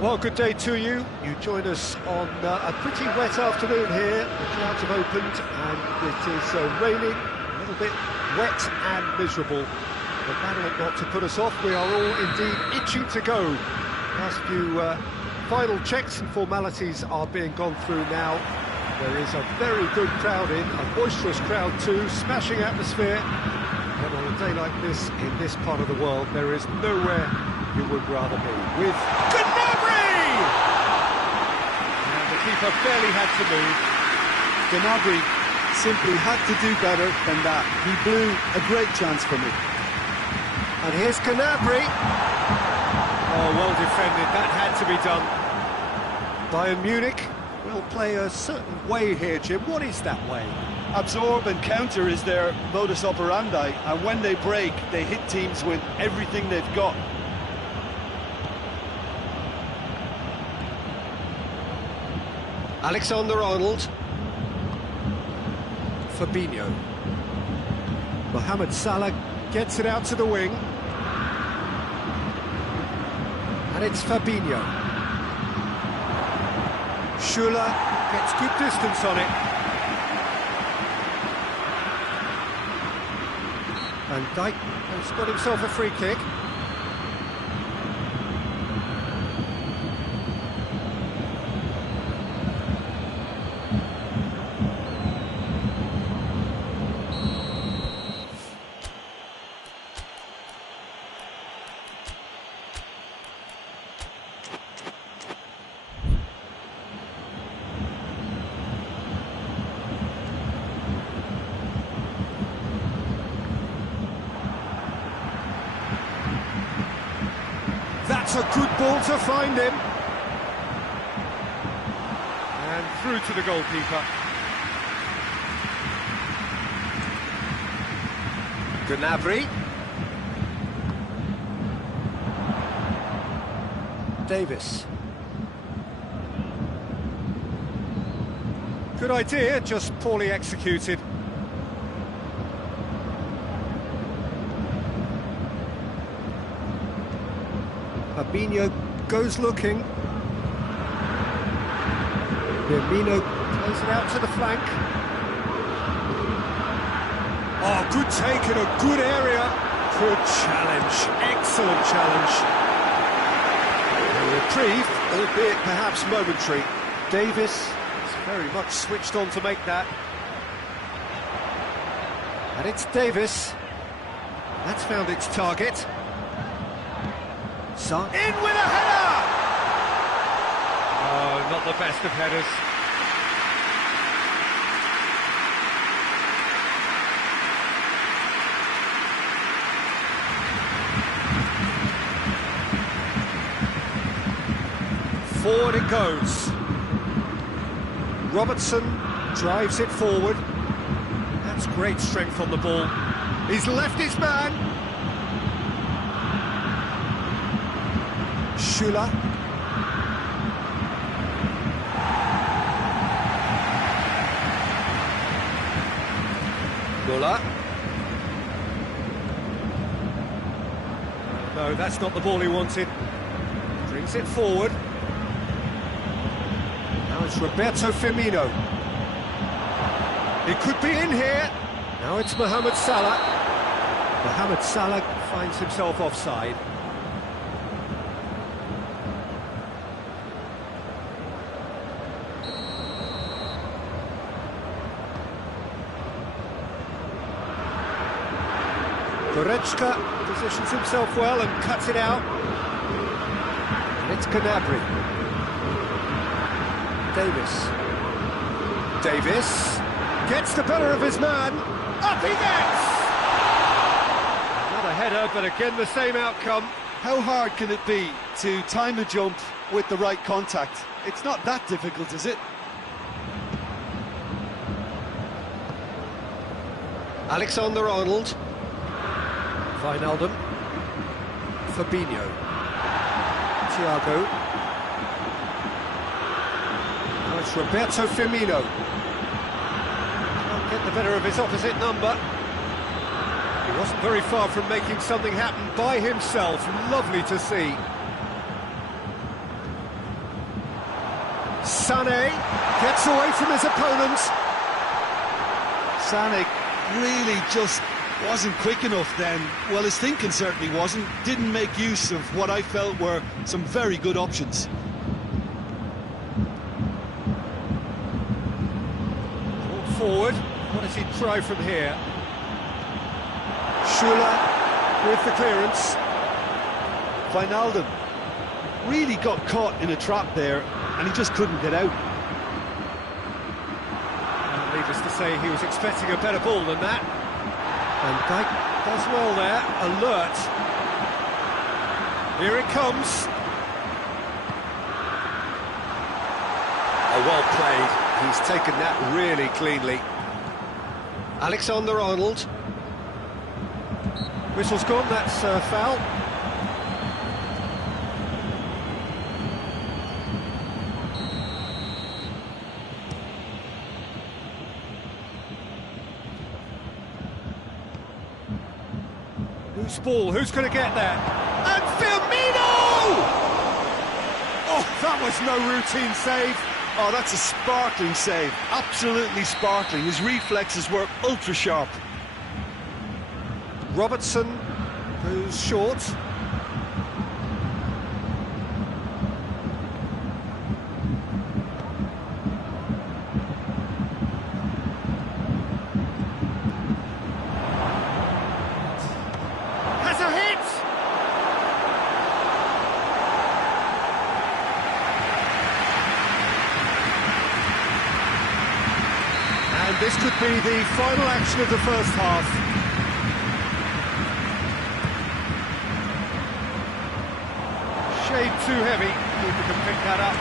Well, good day to you. You join us on a pretty wet afternoon here. The clouds have opened and it is raining, a little bit wet and miserable. But that ought not to put us off. We are all indeed itching to go. Last few final checks and formalities are being gone through now. There is a very good crowd in, a boisterous crowd too, smashing atmosphere. And on a day like this, in this part of the world, there is nowhere you would rather be. With Gnabry! And the keeper barely had to move. Gnabry simply had to do better than that. He blew a great chance for me. And here's Gnabry. Oh, well defended, that had to be done. Bayern Munich will play a certain way here, Jim. What is that way? Absorb and counter is their modus operandi, and when they break, they hit teams with everything they've got. Alexander-Arnold. Fabinho. Mohamed Salah gets it out to the wing. And it's Fabinho. Schüller gets good distance on it. Van Dijk has got himself a free kick. That's a good ball to find him. And through to the goalkeeper. Gnabry. Davis. Good idea, just poorly executed. Fabinho goes looking. Firmino plays it out to the flank. Oh, good take in a good area. Good challenge, excellent challenge. A reprieve, albeit perhaps momentary. Davis is very much switched on to make that. And it's Davis. That's found its target. Son. In with a header! Oh, not the best of headers. Forward it goes. Robertson drives it forward. That's great strength on the ball. He's left his man. Schüller. Müller. No, that's not the ball he wanted. Brings it forward. Now it's Roberto Firmino. He could be in here. Now it's Mohamed Salah. Mohamed Salah finds himself offside. Goretzka positions himself well and cuts it out. And it's Gnabry. Davis gets the better of his man. Up he gets! Not a header, but again the same outcome. How hard can it be to time a jump with the right contact? It's not that difficult, is it? Alexander-Arnold. Wijnaldum. Fabinho. Thiago. Now it's Roberto Firmino. Can't get the better of his opposite number. He wasn't very far from making something happen by himself. Lovely to see. Sané gets away from his opponent. Sané really just wasn't quick enough then. Well, his thinking certainly wasn't. Didn't make use of what I felt were some very good options. Brought forward. What does he try from here? Schuller with the clearance. Wijnaldum really got caught in a trap there, and he just couldn't get out. And needless to say, he was expecting a better ball than that. And Dijk does well there, alert. Here it comes. Oh, well played. He's taken that really cleanly. Alexander-Arnold. Whistle's gone, that's a foul. Whose ball? Who's going to get that? And Firmino! Oh, that was no routine save. Oh, that's a sparkling save. Absolutely sparkling. His reflexes were ultra sharp. Robertson goes short. Has a hit! And this could be the final action of the first half. Shade too heavy, keeper can pick that up.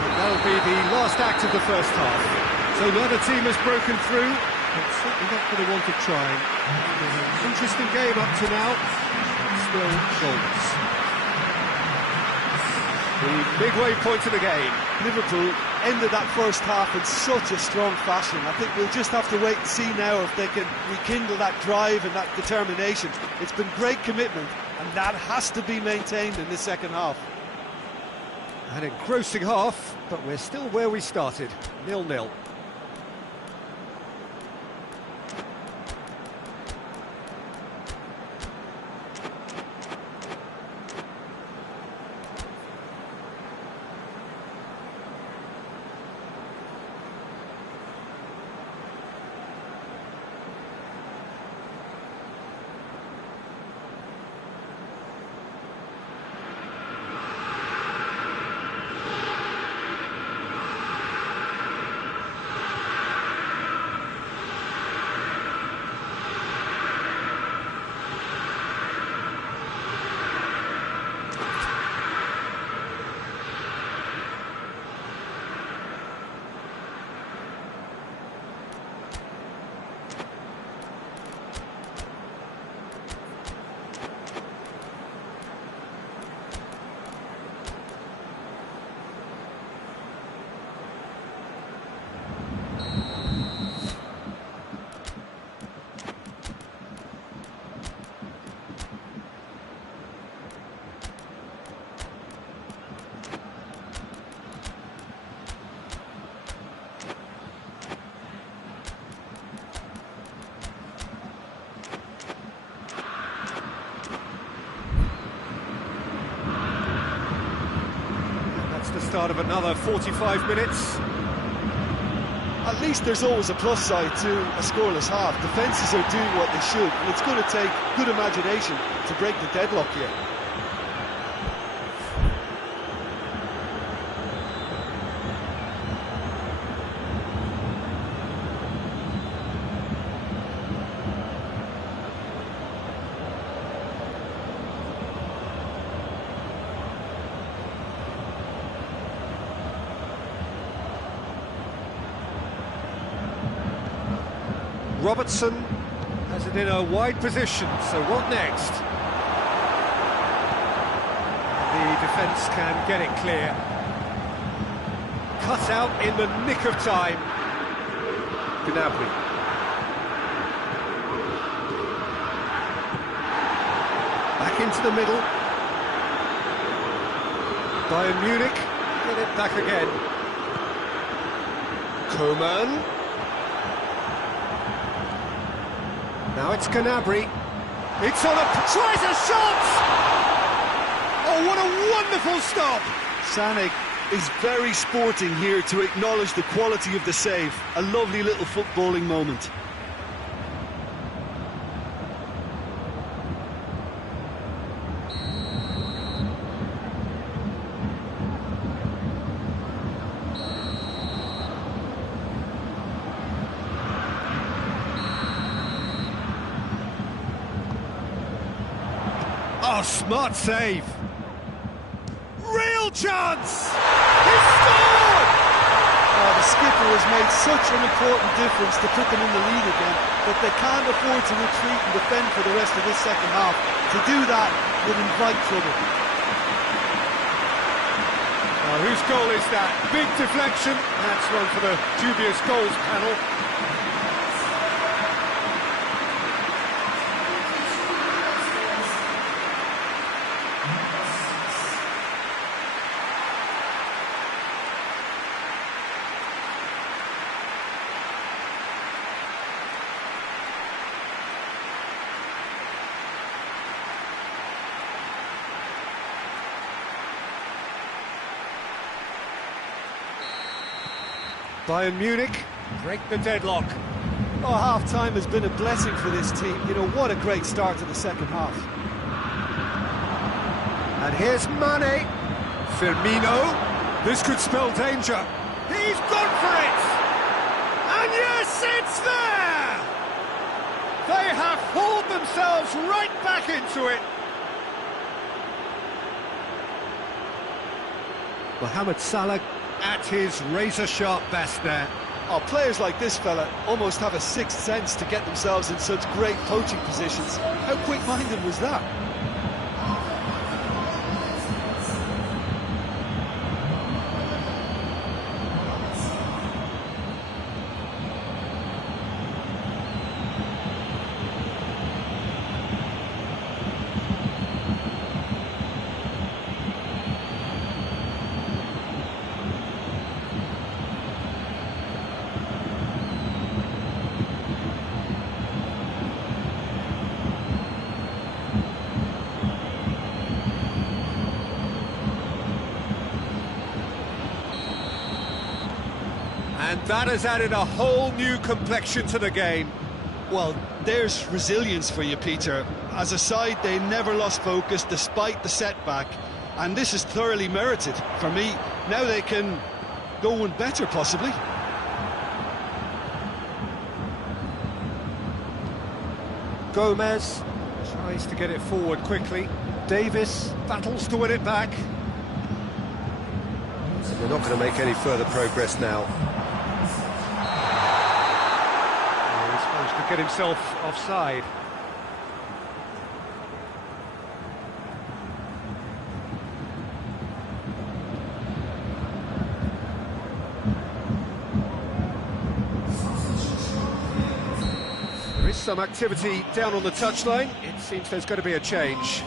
And that'll be the last act of the first half. So neither team has broken through, but certainly not going to want to try. Interesting game up to now, still goals. The midway point of the game. Liverpool ended that first half in such a strong fashion. I think we'll just have to wait and see now if they can rekindle that drive and that determination. It's been great commitment, and that has to be maintained in this second half. An engrossing half, but we're still where we started, 0-0. Start of another 45 minutes. At least there's always a plus side to a scoreless half. Defences are doing what they should, and it's going to take good imagination to break the deadlock here. Robertson has it in a wide position, so what next? The defence can get it clear. Cut out in the nick of time. Gnabry. Back into the middle. Bayern Munich Get it back again. Coman. Now it's Gnabry. It's on a... tries a shot! Oh, what a wonderful stop! Sané is very sporting here to acknowledge the quality of the save. A lovely little footballing moment. Oh, smart save. Real chance! He scored! Oh, the skipper has made such an important difference to put them in the lead again, but they can't afford to retreat and defend for the rest of this second half. To do that would invite trouble. Now, whose goal is that? Big deflection. That's one for the dubious goals panel. Bayern Munich break the deadlock. Oh, half-time has been a blessing for this team. You know, what a great start to the second half. And here's Mane. Firmino. This could spell danger. He's gone for it! And yes, it's there! They have hauled themselves right back into it. Mohamed Salah at his razor-sharp best there. Oh, players like this fella almost have a sixth sense to get themselves in such great poaching positions. How quick-minded was that? And that has added a whole new complexion to the game. Well, there's resilience for you, Peter. As a side, they never lost focus despite the setback, and this is thoroughly merited. For me, now they can go one better, possibly. Gomez tries to get it forward quickly. Davis battles to win it back. They're not going to make any further progress now. He's managed to get himself offside. There is some activity down on the touchline. It seems there's going to be a change.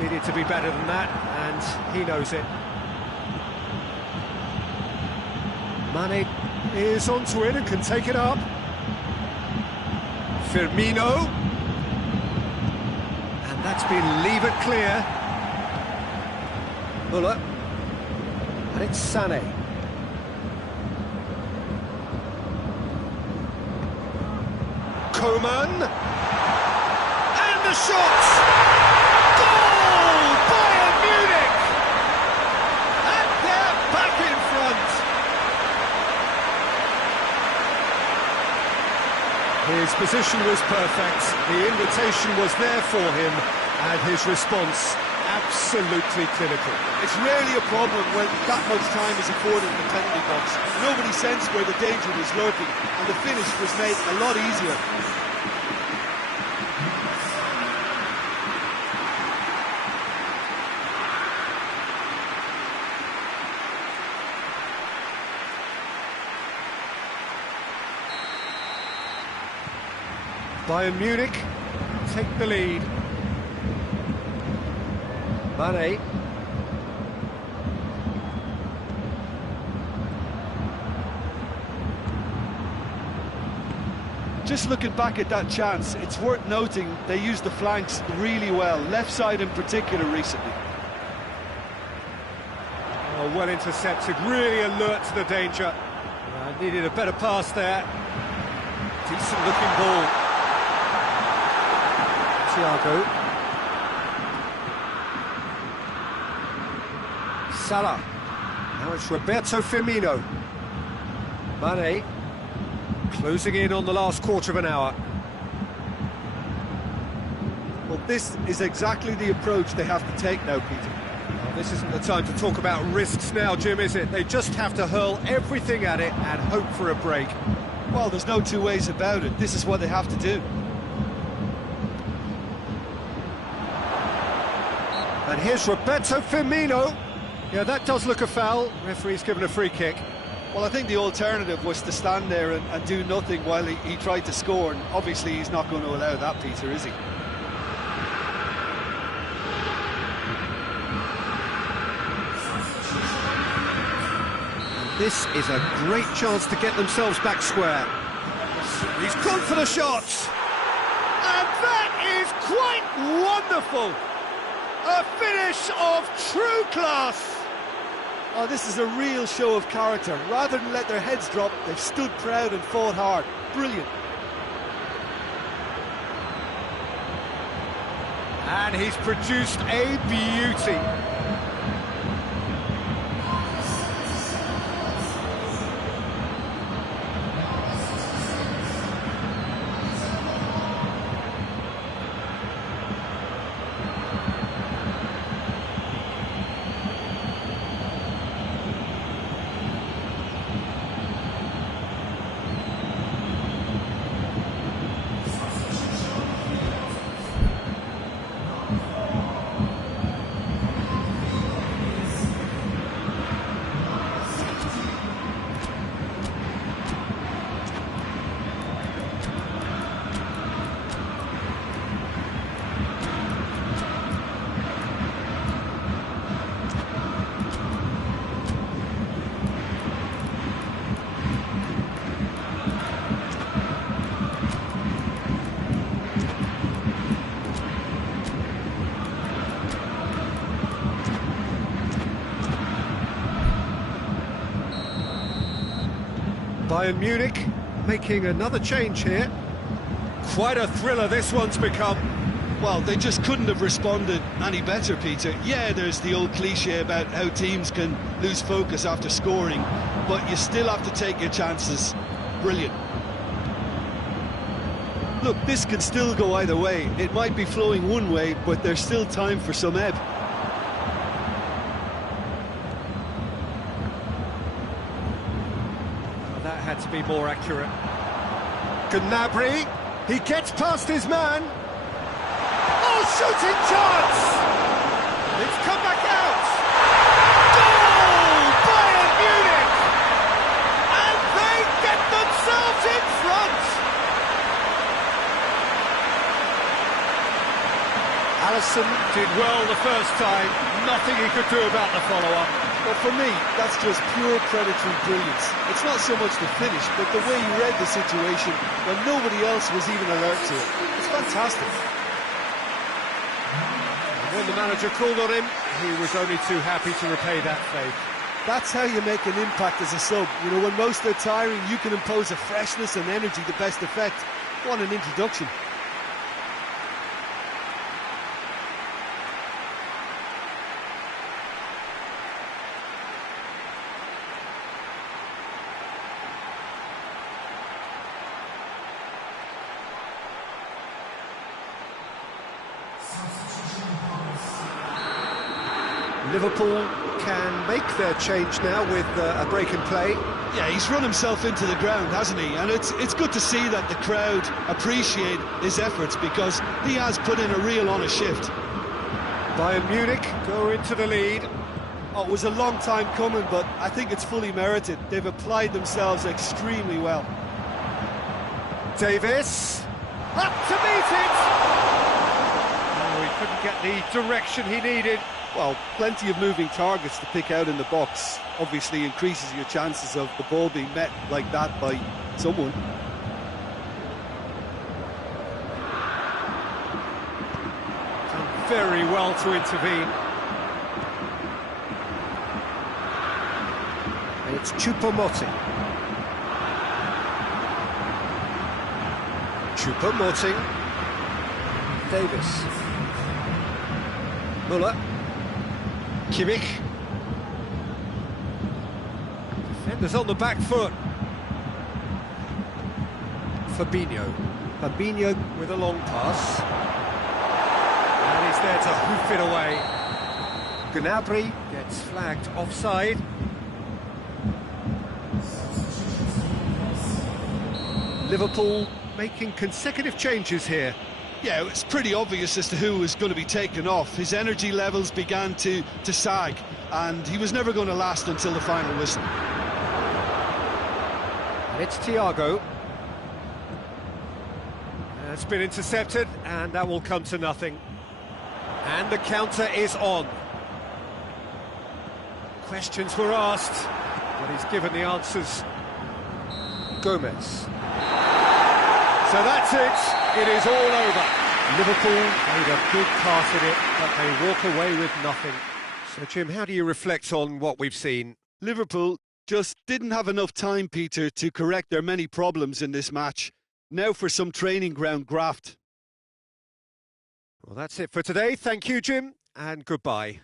Needed to be better than that, and he knows it. Mane is onto it and can take it up. Firmino. And that's been lever clear. Muller. And it's Sané. Coman. And the shot! Bayern Munich! And they're back in front! His position was perfect, the invitation was there for him, and his response absolutely clinical. It's rarely a problem when that much time is afforded in the penalty box. Nobody sensed where the danger was lurking, and the finish was made a lot easier. Bayern Munich take the lead. Mane. Just looking back at that chance, it's worth noting they used the flanks really well, left side in particular recently. Oh, well intercepted, really alert to the danger. Needed a better pass there. Decent looking ball. Thiago. Salah. Now it's Roberto Firmino. Mane. Closing in on the last quarter of an hour. Well, this is exactly the approach they have to take now, Peter. Well, this isn't the time to talk about risks now, Jim, is it? They just have to hurl everything at it and hope for a break. Well, there's no two ways about it. This is what they have to do. And here's Roberto Firmino. Yeah, that does look a foul. Referee's given a free kick. Well, I think the alternative was to stand there and do nothing while he tried to score, and obviously he's not going to allow that, Peter, is he? And this is a great chance to get themselves back square. He's gone for the shot! And that is quite wonderful! A finish of true class! Oh, this is a real show of character. Rather than let their heads drop, they've stood proud and fought hard. Brilliant. And he's produced a beauty. Bayern Munich making another change here. Quite a thriller this one's become. Well, they just couldn't have responded any better, Peter. Yeah, there's the old cliche about how teams can lose focus after scoring, but you still have to take your chances. Brilliant. Look, this can still go either way. It might be flowing one way, but there's still time for some ebb. That had to be more accurate. Gnabry, he gets past his man. Oh, shooting chance! It's come back out. Goal! Bayern Munich! And they get themselves in front. Alisson did well the first time. Nothing he could do about the follow-up. Well, for me, that's just pure predatory brilliance. It's not so much the finish, but the way he read the situation when nobody else was even alert to it. It's fantastic. When the manager called on him, he was only too happy to repay that favour. That's how you make an impact as a sub. You know, when most are tiring, you can impose a freshness and energy to best effect. What an introduction. Liverpool can make their change now with a break in play. Yeah, he's run himself into the ground, hasn't he? And it's good to see that the crowd appreciate his efforts, because he has put in a real honest shift. Bayern Munich go into the lead. Oh, it was a long time coming, but I think it's fully merited. They've applied themselves extremely well. Davis. Up to meet it! Oh, he couldn't get the direction he needed. Well, plenty of moving targets to pick out in the box. Obviously increases your chances of the ball being met like that by someone. Done very well to intervene. And it's Choupo-Moting. Choupo-Moting. Davis. Muller. Kimmich. Defenders on the back foot. Fabinho with a long pass. And he's there to hoof it away. Gnabry gets flagged offside. Liverpool making consecutive changes here. Yeah, it's pretty obvious as to who was going to be taken off. His energy levels began to sag, and he was never going to last until the final whistle. And it's Thiago. It's been intercepted, and that will come to nothing. And the counter is on. Questions were asked, but he's given the answers. Gomez. So that's it. It is all over. Liverpool made a big part in it, but they walk away with nothing. So, Jim, how do you reflect on what we've seen? Liverpool just didn't have enough time, Peter, to correct their many problems in this match. Now for some training ground graft. Well, that's it for today. Thank you, Jim, and goodbye.